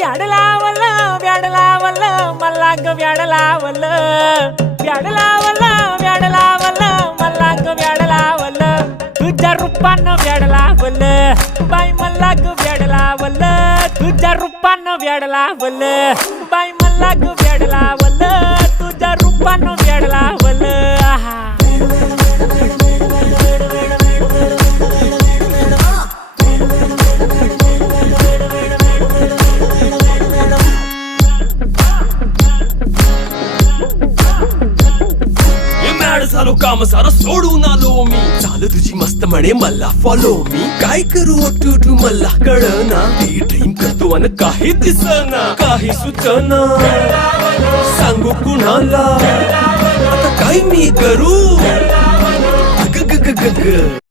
व्याड लावलं व्याड लावलं मला ग व्याड लावलं व्याड लावलं व्याड लावलं मला ग व्याड लावलं तुझ्या रूपानं व्याड लावलं बाई मला ग व्याड लावलं तुझ्या रूपानं व्याड लावलं बाई मला ग व्याड लावलं तुझ्या रूपानं व्याड लावलं आहा झालो काम सारं सोडून आलो मी चाल तुझी मस्त म्हणे मला फॉलो मी काय करू टू मला कळना ती ड्रीम करतो आणि काही दिसना काही सुचना सांगू कुणाला आता काय मी करू ग ग ग ग ग